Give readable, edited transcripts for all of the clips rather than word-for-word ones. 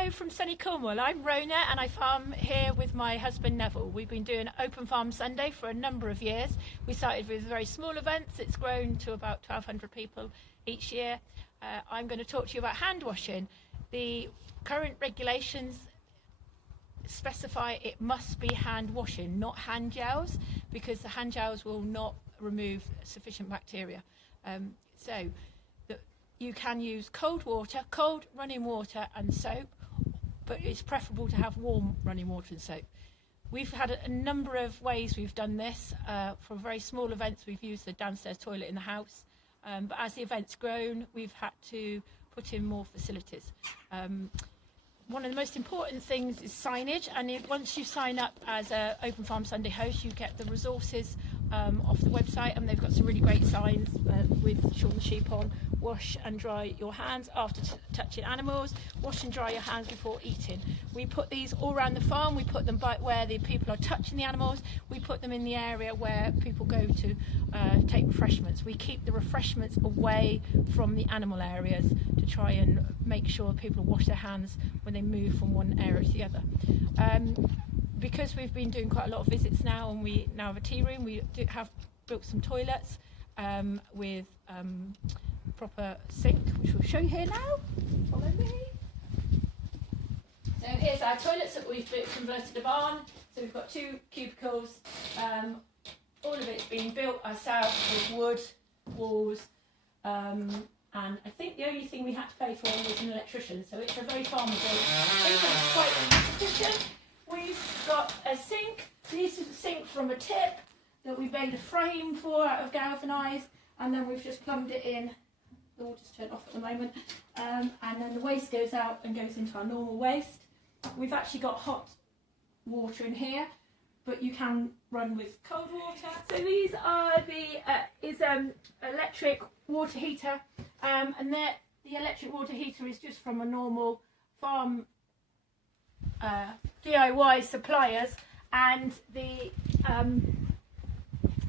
Hello from sunny Cornwall. I'm Rona and I farm here with my husband Neville. We've been doing Open Farm Sunday for a number of years. We started with very small events. It's grown to about 1,200 people each year. I'm going to talk to you about hand washing. The current regulations specify it must be hand washing, not hand gels, because the hand gels will not remove sufficient bacteria. You can use cold water, cold running water and soap, but it's preferable to have warm running water and soap. We've had a number of ways we've done this. For very small events, we've used the downstairs toilet in the house. But as the event's grown, we've had to put in more facilities. One of the most important things is signage, and once you sign up as an Open Farm Sunday host, you get the resources off the website, and they've got some really great signs with Shaun the Sheep on. Wash and dry your hands after touching animals. Wash and dry your hands before eating. We put these all around the farm. We put them by where the people are touching the animals. We put them in the area where people go to take refreshments. We keep the refreshments away from the animal areas to try and make sure people wash their hands when they move from one area to the other. Because we've been doing quite a lot of visits now, and we now have a tea room, we have built some toilets with proper sink, which we'll show you here now. Follow me. So here's our toilets that we've converted a barn. So we've got 2 cubicles. All of it's been built ourselves with wood, walls, and I think the only thing we had to pay for was an electrician. So it's a very farmer built. I think it's quite efficient. We've got a sink. This is a sink from a tip that we made a frame for out of galvanised, and then we've just plumbed it in. The water's turned off at the moment, and then the waste goes out and goes into our normal waste. We've actually got hot water in here, but you can run with cold water. So these are the electric water heater, and the electric water heater is just from a normal farm DIY suppliers, and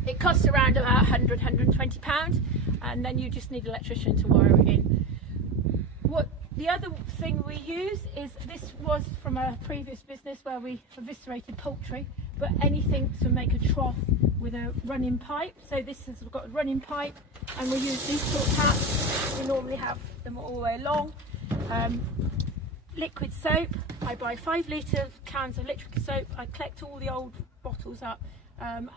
it costs around about £100–120, and then you just need an electrician to wire it in. The other thing we use is, this was from a previous business where we eviscerated poultry, but anything to make a trough with a running pipe. So this has got a running pipe, and we use these sort of taps. We normally have them all the way along. Liquid soap. I buy 5-litre cans of liquid soap. I collect all the old bottles up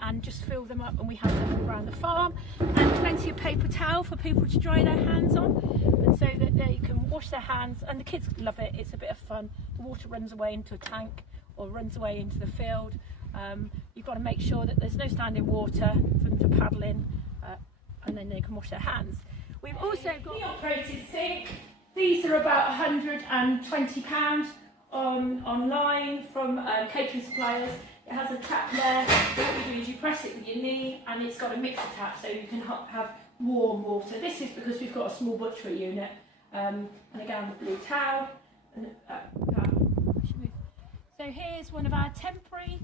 and just fill them up, and we have them around the farm, and plenty of paper towel for people to dry their hands on, and so that they can wash their hands, and the kids love it. It's a bit of fun. The water runs away into a tank or runs away into the field. You've got to make sure that there's no standing water for them to paddle in, and then they can wash their hands. We've also got the operated sink. These are about £120 online from catering suppliers. It has a tap there. What you do is you press it with your knee, and it's got a mixer tap, so you can have warm water. This is because we've got a small butchery unit, and again the blue towel. So here's one of our temporary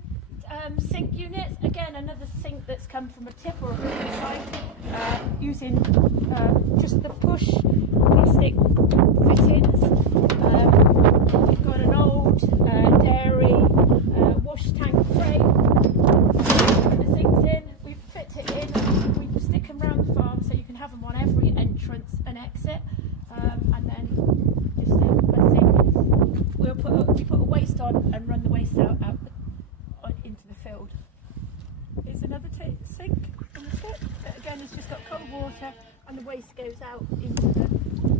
sink units. Again, another sink that's come from a tip or a previous site, using just the push plastic fittings. We've got an old dairy wash tank frame. Put the sinks in, we fit it in, we stick them around the farm so you can have them on every entrance and exit, and then just a sink. We put a waste on and run the waste out into the field. Here's another sink on the tip that again has just got cold water, and the waste goes out into the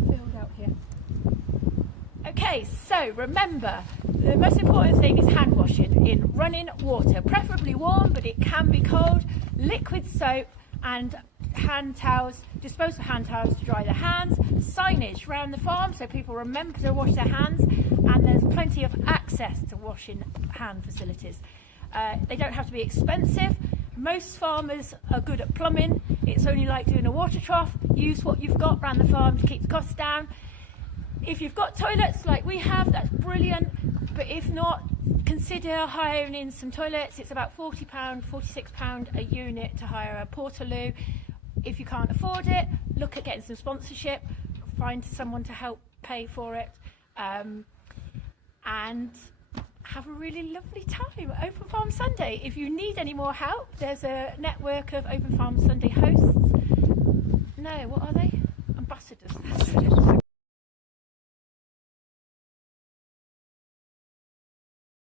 field out here. Okay, so remember, the most important thing is hand washing in running water, preferably warm, but it can be cold. Liquid soap and hand towels, disposable hand towels to dry their hands. Signage around the farm so people remember to wash their hands, and there's plenty of access to washing hand facilities. They don't have to be expensive. Most farmers are good at plumbing. It's only like doing a water trough. Use what you've got around the farm to keep the costs down. If you've got toilets like we have, that's brilliant, but if not, consider hiring some toilets. It's about £40, £46 a unit to hire a portaloo. If you can't afford it, look at getting some sponsorship, find someone to help pay for it. and have a really lovely time at Open Farm Sunday. If you need any more help, there's a network of Open Farm Sunday hosts